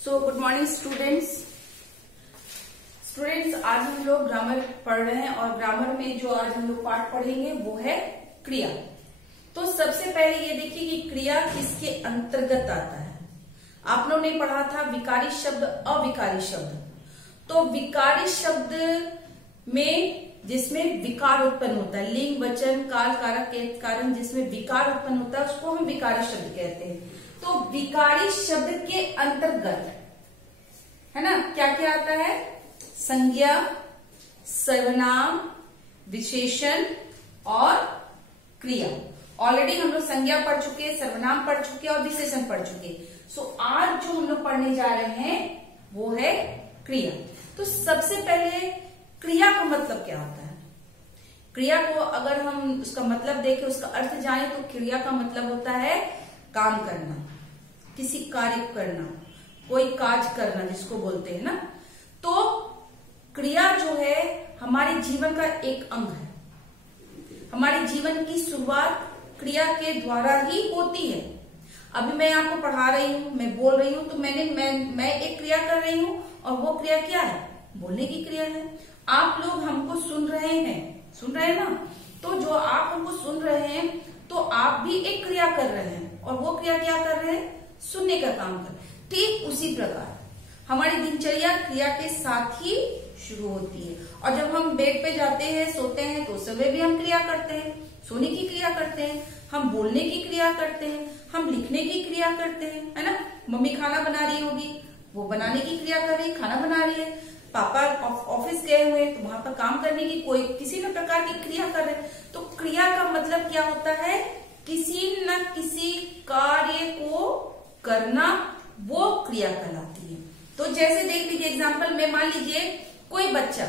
So good morning students. आज हम लोग ग्रामर पढ़ रहे हैं और ग्रामर में जो आज हम लोग पाठ पढ़ेंगे वो है क्रिया। तो सबसे पहले ये देखिए कि क्रिया किसके अंतर्गत आता है। आप लोगों ने पढ़ा था विकारी शब्द, अविकारी शब्द। तो विकारी शब्द में जिसमें विकार उत्पन्न होता है, लिंग वचन काल कारक के कारण जिसमें विकार उत्पन्न होता है उसको हम विकारी शब्द कहते हैं। तो विकारी शब्द के अंतर्गत है ना क्या क्या आता है? संज्ञा, सर्वनाम, विशेषण और क्रिया। ऑलरेडी हम लोग संज्ञा पढ़ चुके, सर्वनाम पढ़ चुके और विशेषण पढ़ चुके। सो आज जो हम लोग पढ़ने जा रहे हैं वो है क्रिया। तो सबसे पहले क्रिया का मतलब क्या होता है? क्रिया को अगर हम उसका मतलब देखें, उसका अर्थ जाने तो क्रिया का मतलब होता है काम करना, किसी कार्य करना, कोई काज करना जिसको बोलते हैं ना। तो क्रिया जो है हमारे जीवन का एक अंग है। हमारे जीवन की शुरुआत क्रिया के द्वारा ही होती है। अभी मैं आपको पढ़ा रही हूँ, मैं बोल रही हूँ, तो मैं एक क्रिया कर रही हूँ और वो क्रिया क्या है? बोलने की क्रिया है। आप लोग हमको सुन रहे हैं ना। तो जो आप हमको सुन रहे हैं तो आप भी एक क्रिया कर रहे हैं और वो क्रिया क्या कर रहे हैं? सुनने का काम कर रहे हैं। ठीक उसी प्रकार हमारी दिनचर्या क्रिया के साथ ही शुरू होती है। और जब हम बेड पे जाते हैं, सोते हैं, तो उस समय भी हम क्रिया करते हैं। सोने की क्रिया करते हैं, हम बोलने की क्रिया करते हैं, हम लिखने की क्रिया करते हैं, है ना। मम्मी खाना बना रही होगी, वो बनाने की क्रिया कर रही, खाना बना रही है। पापा ऑफिस गए हुए तो वहां पर काम करने की कोई किसी न प्रकार की क्रिया कर रहे हैं। तो क्रिया का मतलब क्या होता है? किसी न किसी कार्य को करना, वो क्रिया कहलाती है। तो जैसे देख लीजिए एग्जाम्पल में, मान लीजिए कोई बच्चा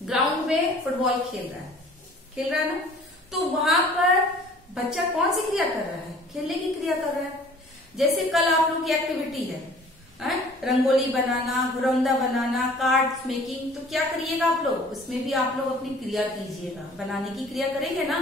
ग्राउंड में फुटबॉल खेल रहा है ना। तो वहां पर बच्चा कौन सी क्रिया कर रहा है? खेलने की क्रिया कर रहा है। जैसे कल आप लोग की एक्टिविटी है रंगोली बनाना, घुरौंदा बनाना, कार्ड्स मेकिंग। तो क्या करिएगा आप लोग? उसमें भी आप लोग अपनी क्रिया कीजिएगा। बनाने की क्रिया करेंगे ना,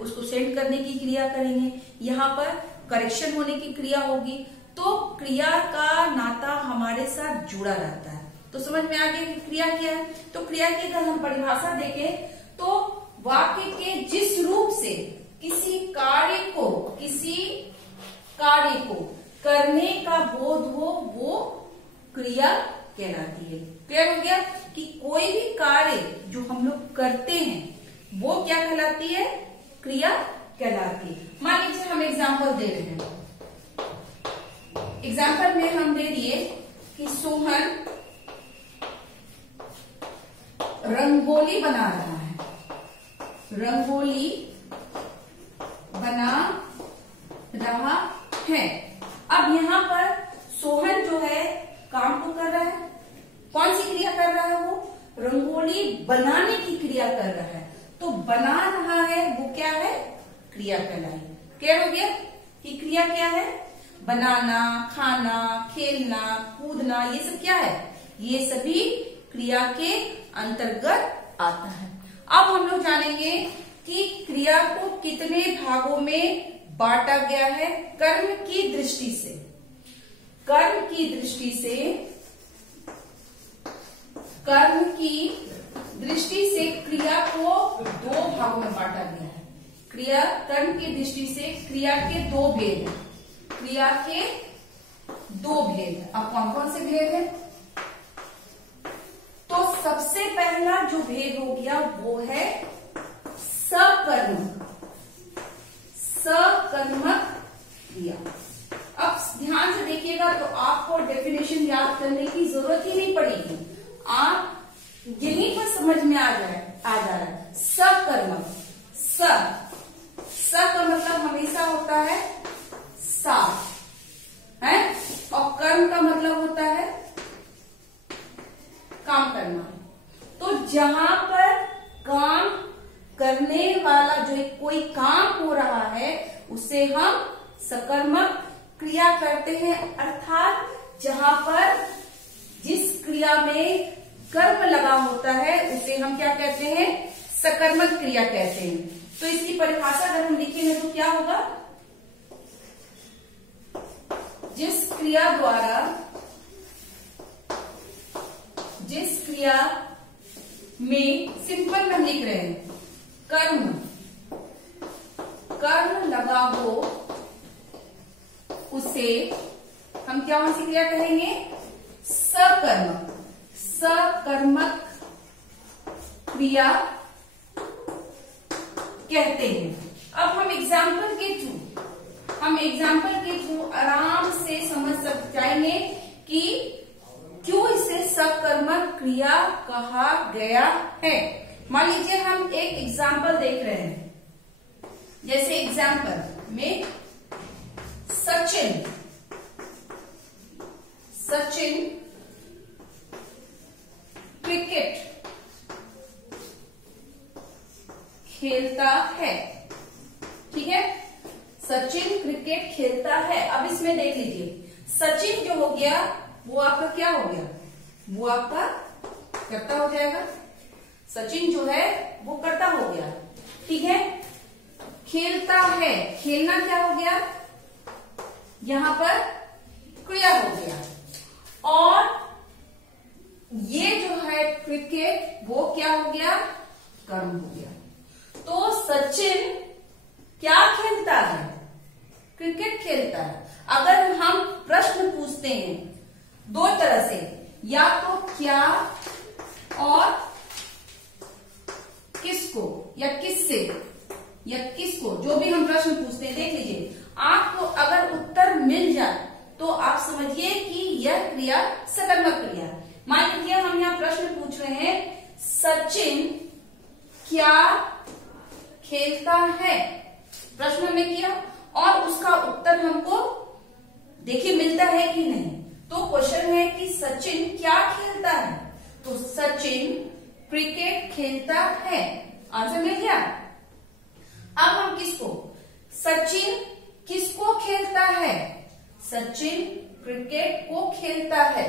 उसको सेंड करने की क्रिया करेंगे। यहाँ पर करेक्शन होने की क्रिया होगी। तो क्रिया का नाता हमारे साथ जुड़ा रहता है। तो समझ में आ गया कि क्रिया क्या है। तो क्रिया की अगर हम परिभाषा देखें तो वाक्य के जिस रूप से किसी कार्य को करने का बोध हो वो क्रिया कहलाती है। क्लियर हो गया कि कोई भी कार्य जो हम लोग करते हैं वो क्या कहलाती है? क्रिया कहलाती है। मान लीजिए हम एग्जाम्पल दे रहे हैं। एग्जाम्पल में हम दे दिए कि सोहन रंगोली बना रहा है, रंगोली बना रहा है। अब यहाँ पर सोहन जो है काम को कर रहा है। कौन सी क्रिया कर रहा है? वो रंगोली बनाने की क्रिया कर रहा है। तो बना रहा है वो क्या है? क्रिया कहलाई। क्लियर हो गया कि क्रिया क्या है? बनाना, खाना, खेलना, कूदना, ये सब क्या है? ये सभी क्रिया के अंतर्गत आता है। अब हम लोग जानेंगे कि क्रिया को कितने भागों में बांटा गया है कर्म की दृष्टि से। कर्म की दृष्टि से क्रिया को दो भागों में बांटा गया है। कर्म की दृष्टि से क्रिया के दो भेद हैं। क्रिया के दो भेद हैं। अब कौन कौन से भेद हैं? तो सबसे पहला जो भेद हो गया वो है सकर्मक क्रिया। अब ध्यान से देखिएगा तो आपको डेफिनेशन याद करने की जरूरत ही नहीं पड़ेगी। आप यहीं पर समझ में आ जा रहा है। सकर्मक, स का मतलब हमेशा होता है साथ है, और कर्म का मतलब होता है काम करना। तो जहां पर काम करने वाला जो कोई काम हो रहा है उसे हम सकर्मक क्रिया करते हैं। अर्थात जहां पर जिस क्रिया में कर्म लगा होता है उसे हम क्या कहते हैं? सकर्मक क्रिया कहते हैं। तो इसकी परिभाषा अगर हम लिखेंगे तो क्या होगा? जिस क्रिया द्वारा, जिस क्रिया में सिंपल में लिख रहे हैं कर्म, कर्म लगा हो उसे हम क्या कौन सी क्रिया कहेंगे? सकर्मक, सकर्मक क्रिया कहते हैं। अब हम एग्जाम्पल के थ्रू आराम से समझ सक जाएंगे कि क्यों इसे सकर्मक क्रिया कहा गया है। मान लीजिए हम एक एग्जाम्पल देख रहे हैं, जैसे एग्जाम्पल में सचिन क्रिकेट खेलता है, ठीक है, सचिन क्रिकेट खेलता है। अब इसमें देख लीजिए, सचिन जो हो गया वो आपका क्या हो गया? वो आपका कर्ता हो जाएगा। सचिन जो है वो कर्ता हो गया, ठीक है। खेलता है, खेलना क्या हो गया? यहां पर क्रिया हो गया। और ये जो है क्रिकेट, वो क्या हो गया? कर्म हो गया। तो सचिन क्या खेलता है? क्रिकेट खेलता है। अगर हम प्रश्न पूछते हैं दो तरह से, या तो क्या और किसको या किससे या किसको, जो भी हम प्रश्न पूछते हैं, देख लीजिए आपको अगर उत्तर मिल जाए तो आप समझिए कि यह क्रिया सकर्मक क्रिया। मान लीजिए हम यहाँ प्रश्न पूछ रहे हैं, सचिन क्या खेलता है, प्रश्न हमने किया और उसका उत्तर हमको देखिए मिलता है कि नहीं। तो क्वेश्चन है कि सचिन क्या खेलता है, तो सचिन क्रिकेट खेलता है, आंसर मिल गया। अब हम किसको, सचिन किसको खेलता है? सचिन क्रिकेट को खेलता है,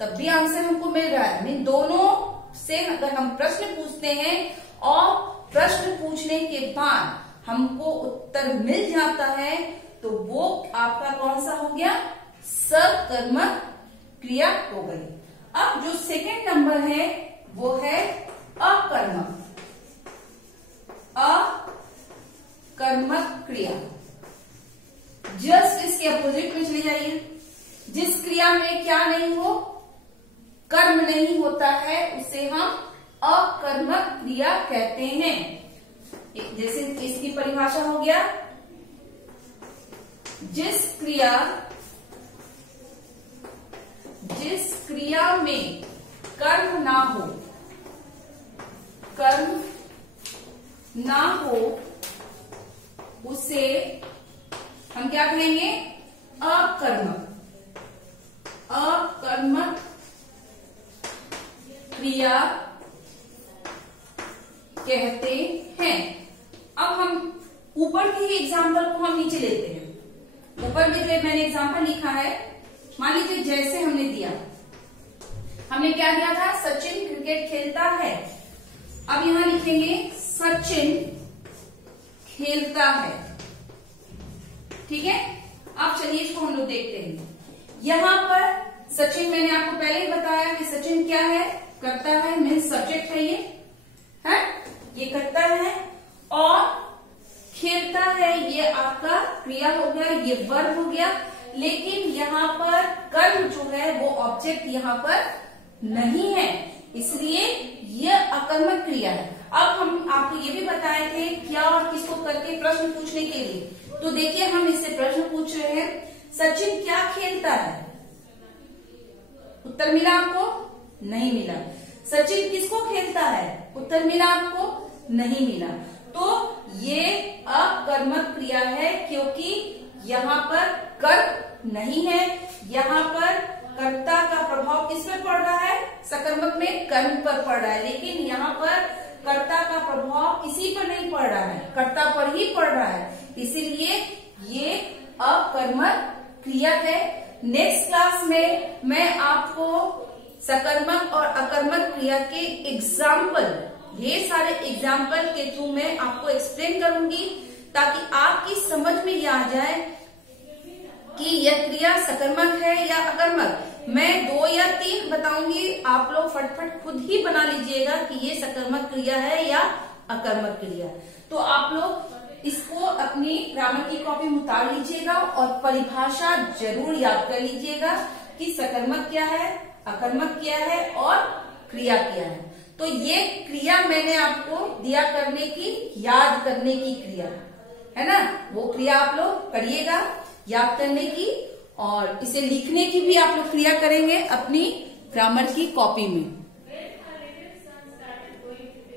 तब भी आंसर हमको मिल रहा है। मीन दोनों से अगर हम प्रश्न पूछते हैं और प्रश्न पूछने के बाद हमको उत्तर मिल जाता है तो वो आपका कौन सा हो गया? सकर्मक क्रिया हो गई। अब जो सेकंड नंबर है वो है अकर्मक, अकर्मक क्रिया। जस्ट इसके अपोजिट में चले जाइए। जिस क्रिया में क्या नहीं हो, कर्म नहीं होता है, उसे हम अकर्मक क्रिया कहते हैं। जैसे इसकी परिभाषा हो गया, जिस क्रिया में कर्म ना हो, कर्म ना हो उसे हम क्या कहेंगे? अकर्मक, अकर्मक क्रिया कहते हैं। अब हम ऊपर के ही एग्जाम्पल को हम नीचे लेते हैं। ऊपर में जो मैंने एग्जाम्पल लिखा है, मान लीजिए जैसे हमने दिया, हमने क्या दिया था? सचिन क्रिकेट खेलता है। अब यहां लिखेंगे सचिन खेलता है, ठीक है। अब चलिए इसको हम लोग देखते हैं। यहां पर सचिन, मैंने आपको पहले ही बताया कि सचिन क्या है? करता है, मीन्स सब्जेक्ट है, ये है, ये करता है। और खेलता है, ये आपका क्रिया हो गया, ये वर्ब हो गया। लेकिन यहाँ पर कर्म जो है वो ऑब्जेक्ट यहाँ पर नहीं है, इसलिए यह अकर्मक क्रिया है। अब हम आपको ये भी बताए थे क्या और किसको करके प्रश्न पूछने के लिए। तो देखिए हम इससे प्रश्न पूछ रहे हैं, सचिन क्या खेलता है? उत्तर मिला आपको? नहीं मिला। सचिन किसको खेलता है? उत्तर मिला आपको? नहीं मिला। तो ये अकर्मक क्रिया है, क्योंकि यहाँ पर कर्म नहीं है। यहाँ पर कर्ता का प्रभाव किस पर पड़ रहा है? सकर्मक में कर्म पर पड़ रहा है, लेकिन यहाँ पर कर्ता का प्रभाव किसी पर नहीं पड़ रहा है, कर्ता पर ही पड़ रहा है, इसीलिए ये अकर्मक क्रिया है। नेक्स्ट क्लास में मैं आपको सकर्मक और अकर्मक क्रिया के एग्जाम्पल, ढेर सारे एग्जाम्पल के थ्रू मैं आपको एक्सप्लेन करूंगी, ताकि आपकी समझ में ये आ जाए कि यह क्रिया सकर्मक है या अकर्मक। मैं 2 या 3 बताऊंगी, आप लोग फटफट खुद ही बना लीजिएगा कि ये सकर्मक क्रिया है या अकर्मक क्रिया। तो आप लोग इसको अपनी ग्रामर की कॉपी में उतार लीजिएगा और परिभाषा जरूर याद कर लीजिएगा कि सकर्मक क्या है, अकर्मक क्या है और क्रिया क्या है। तो ये क्रिया मैंने आपको दिया करने की, याद करने की क्रिया है ना, वो क्रिया आप लोग करिएगा याद करने की, और इसे लिखने की भी आप लोग क्रिया करेंगे अपनी ग्रामर की कॉपी में।